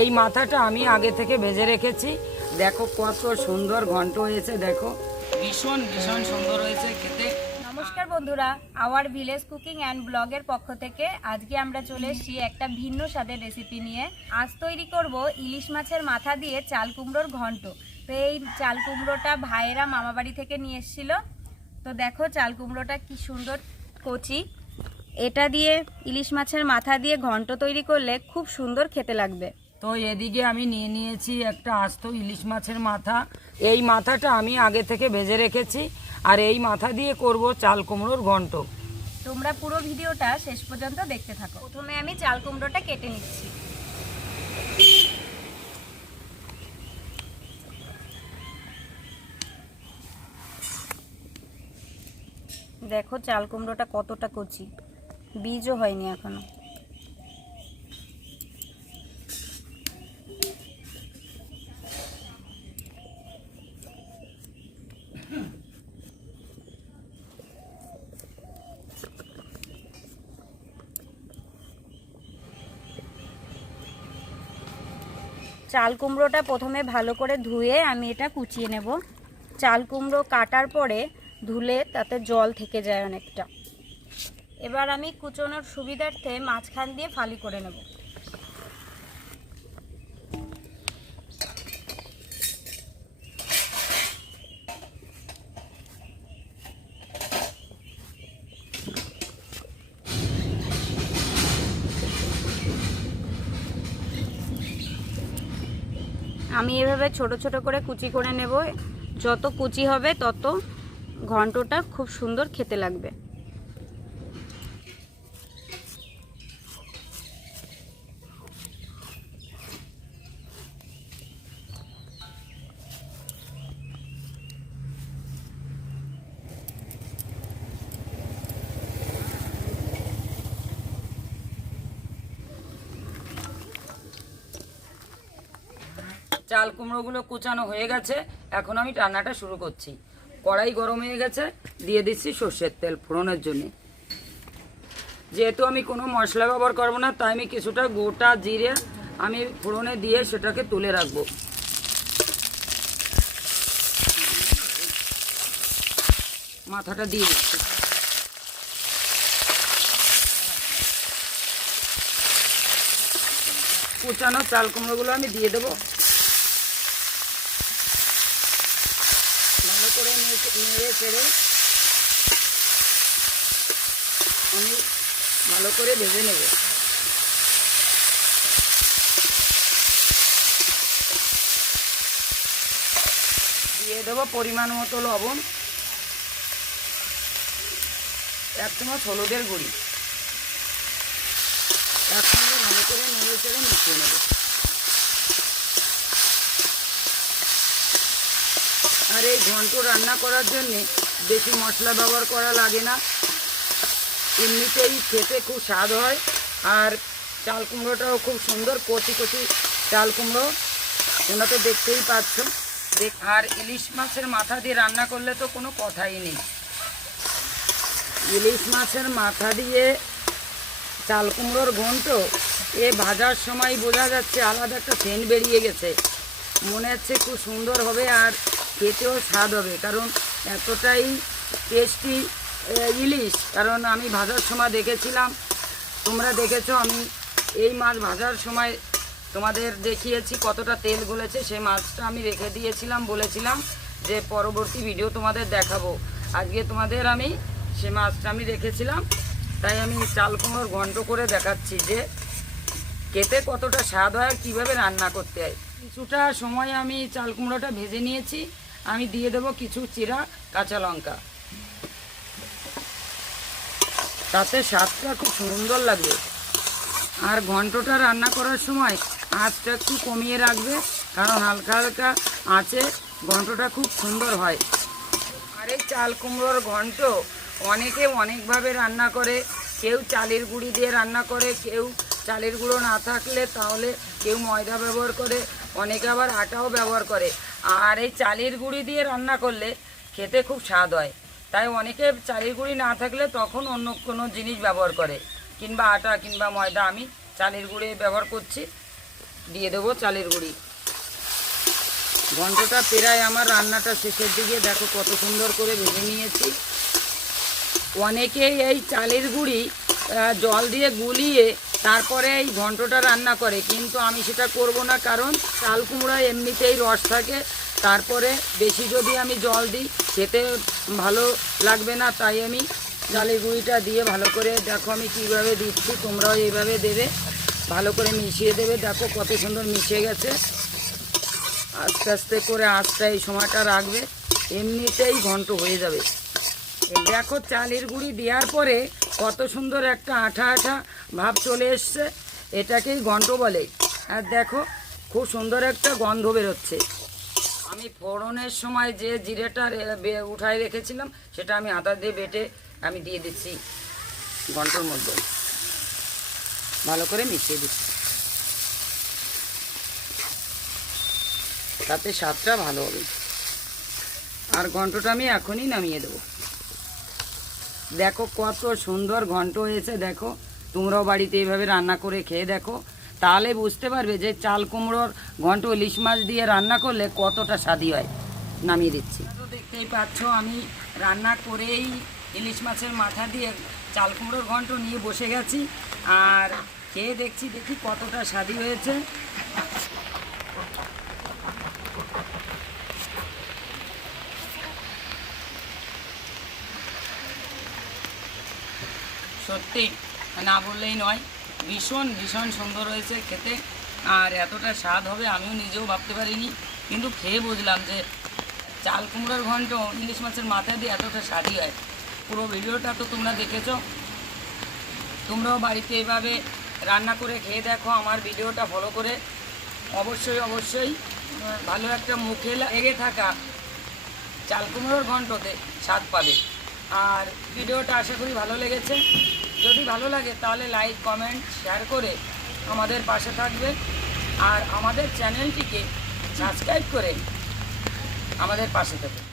এই মাথাটা আমি আগে থেকে ভেজে রেখেছি। দেখো কত সুন্দর ঘন্ট হয়েছে, দেখো। ভীষণ ভীষণ সুন্দর হয়েছে খেতে। নমস্কার বন্ধুরা, আওয়ার ভিলেজ কুকিং অ্যান্ড ব্লগের পক্ষ থেকে আজকে আমরা চলে এসেছি একটা ভিন্ন স্বাদের রেসিপি নিয়ে। আজ তৈরি করব ইলিশ মাছের মাথা দিয়ে চাল কুমড়োর ঘন্ট। তো এই চাল কুমড়োটা ভাইয়েরা মামাবাড়ি থেকে নিয়ে এসেছিল। তো দেখো চাল কুমড়োটা কি সুন্দর কচি। এটা দিয়ে ইলিশ মাছের মাথা দিয়ে ঘন্ট তৈরি করলে খুব সুন্দর খেতে লাগবে। তো এদিকে আমি নিয়ে নিয়েছি একটা আস্ত ইলিশ মাছের মাথা। এই মাথাটা আমি আগে থেকে ভেজে রেখেছি, আর এই মাথা দিয়ে করব চাল কুমড়োর ঘন্ট। তোমরা পুরো ভিডিওটা শেষ পর্যন্ত দেখতে থাকো। প্রথমে আমি চাল কুমড়োটা কেটে নিচ্ছি। দেখো চাল কুমড়োটা কতটা কচি। বীজও হয়নি এখনও। চাল কুমড়োটা প্রথমে ভালো করে ধুয়ে আমি এটা কুচিয়ে নেব। চাল কুমড়ো কাটার পরে ধুলে তাতে জল থেকে যায় অনেকটা। এবার আমি কুচোনোর সুবিধার্থে মাঝখান দিয়ে ফালি করে নেব। আমি এভাবে ছোট ছোট করে কুচি করে নেব। যত কুচি হবে, তত ঘন্টটা খুব সুন্দর খেতে লাগবে। চাল কুমড়োগুলো কুচানো হয়ে গেছে, এখন আমি রান্নাটা শুরু করছি। কড়াই গরম হয়ে গেছে, দিয়ে দিচ্ছি সর্ষের তেল ফোড়নের জন্য। যেহেতু আমি কোনো মশলা ব্যবহার করব না, তাই আমি কিছুটা গোটা জিরে আমি ফোড়নে দিয়ে সেটাকে তুলে রাখব। মাথাটা দিয়ে দিচ্ছি। কুচানো চাল কুমড়োগুলো আমি দিয়ে দেবো ভালো করে নেড়ে- চেড়ে আমি ভালো করে ভেজে নেব। দিয়ে দেবো পরিমাণ মতো লবণ, এক চামচ হলুদের গুঁড়ি। একসঙ্গে ভালো করে নেড়ে চেড়ে মিশিয়ে নেব। আর এই ঘন্ট রান্না করার জন্যে বেশি মশলা ব্যবহার করা লাগে না। এমনিতেই খেতে খুব স্বাদ হয় আর চাল কুমড়োটাও খুব সুন্দর কচি কচি চাল কুমড়ো। তোমরা তো দেখতেই পাচ্ছ। দেখ, আর ইলিশ মাছের মাথা দিয়ে রান্না করলে তো কোনো কথাই নেই। ইলিশ মাছের মাথা দিয়ে চাল কুমড়োর ঘন্ট, এ ভাজার সময় বোঝা যাচ্ছে আলাদা একটা সেন্ট বেরিয়ে গেছে। মনে হচ্ছে খুব সুন্দর হবে আর খেতেও স্বাদ হবে, কারণ এতটাই টেস্টি ইলিশ। কারণ আমি ভাজার সময় দেখেছিলাম, তোমরা দেখেছ, আমি এই মাছ ভাজার সময় তোমাদের দেখিয়েছি কতটা তেল গলেছে, সেই মাছটা আমি রেখে দিয়েছিলাম, বলেছিলাম যে পরবর্তী ভিডিও তোমাদের দেখাবো। আজকে তোমাদের আমি সে মাছটা আমি রেখেছিলাম, তাই আমি চাল কুমড়োর ঘন্ট করে দেখাচ্ছি যে খেতে কতটা স্বাদ হয় আর কীভাবে রান্না করতে হয়। কিছুটা সময় আমি চাল কুমড়োটা ভেজে নিয়েছি আমি দিয়ে দেবো কিছু চিরা কাঁচা লঙ্কা। তাতে স্বাদটা খুব সুন্দর লাগবে। আর ঘন্টটা রান্না করার সময় আঁচটা একটু কমিয়ে রাখবে, কারণ হালকা হালকা আঁচে ঘন্টটা খুব সুন্দর হয়। আর এই চাল কুমড়োর ঘন্ট অনেকে অনেকভাবে রান্না করে। কেউ চালের গুঁড়ি দিয়ে রান্না করে, কেউ চালের গুঁড়ো না থাকলে তাহলে কেউ ময়দা ব্যবহার করে, অনেকে আবার আটাও ব্যবহার করে। আর এই চালের গুঁড়ি দিয়ে রান্না করলে খেতে খুব স্বাদ হয়। তাই অনেকে চালের গুঁড়ি না থাকলে তখন অন্য কোনো জিনিস ব্যবহার করে। কিংবা আটা কিংবা ময়দা আমি চালের গুঁড়ি ব্যবহার করছি। দিয়ে দেবো চালের গুঁড়ি। ঘন্টটা প্রায় আমার রান্নাটা শেষের দিকে দেখো কত সুন্দর করে ভেজে নিয়েছি। অনেকেই এই চালের গুঁড়ি জল দিয়ে গুলিয়ে তারপরে এই ঘন্টটা রান্না করে, কিন্তু আমি সেটা করব না কারণ চাল কুমড়ায় এমনিতেই রস থাকে। তারপরে বেশি যদি আমি জল দিই, খেতে ভালো লাগবে না, তাই আমি চালের গুঁড়িটা দিয়ে ভালো করে দেখো আমি কীভাবে দিচ্ছি, তোমরাও এইভাবে দেবে। ভালো করে মিশিয়ে দেবে। দেখো কত সুন্দর মিশে গেছে। আস্তে আস্তে করে আঁচটা এই সময়টা রাখবে। এমনিতেই ঘন্ট হয়ে যাবে। দেখো চালের গুঁড়ি দেওয়ার পরে কত সুন্দর একটা আঠা আঠা ভাব চলে এসছে, এটাকেই ঘন্ট বলে। আর দেখো, খুব সুন্দর একটা গন্ধ বেরোচ্ছে। আমি ফোড়নের সময় যে জিরেটা উঠায় রেখেছিলাম, সেটা আমি আদা দিয়ে বেটে আমি দিয়ে দিচ্ছি ঘন্টর মধ্যে। ভালো করে মিশিয়ে দিচ্ছি। তাতে স্বাদটা ভালো হবে। আর ঘন্টটা আমি এখনই নামিয়ে দেবো। দেখো কত সুন্দর ঘন্ট হয়েছে, দেখো। তোমরাও বাড়িতে এইভাবে রান্না করে খেয়ে দেখো। তাহলে বুঝতে পারবে যে চাল কুমড়োর ঘন্ট ইলিশ মাছ দিয়ে রান্না করলে কতটা স্বাদি হয়। নামিয়ে দিচ্ছি। তো দেখতেই পাচ্ছ, আমি রান্না করেই ইলিশ মাছের মাথা দিয়ে চাল কুমড়োর ঘন্ট নিয়ে বসে গেছি। আর খেয়ে দেখছি, দেখি কতটা স্বাদি হয়েছে। সত্যি না বললেই নয়, ভীষণ ভীষণ সুন্দর হয়েছে খেতে। আর এতটা স্বাদ হবে আমিও নিজেও ভাবতে পারিনি। কিন্তু খেয়ে বুঝলাম যে চাল কুমড়োর ঘন্ট ইলিশ মাছের মাথা দিয়ে এতটা স্বাদই হয়। পুরো ভিডিওটা তো তোমরা দেখেছ। তোমরাও বাড়িতে এভাবে রান্না করে খেয়ে দেখো আমার ভিডিওটা ফলো করে। অবশ্যই অবশ্যই ভালো একটা মুখে লেগে থাকা চাল কুমড়োর ঘন্টতে স্বাদ পাবে। আর ভিডিওটা আশা করি ভালো লেগেছে। যদি ভালো লাগে তাহলে লাইক কমেন্ট শেয়ার করে আমাদের পাশে থাকবে। আর আমাদের চ্যানেলটিকে সাবস্ক্রাইব করে আমাদের পাশে থাকবে।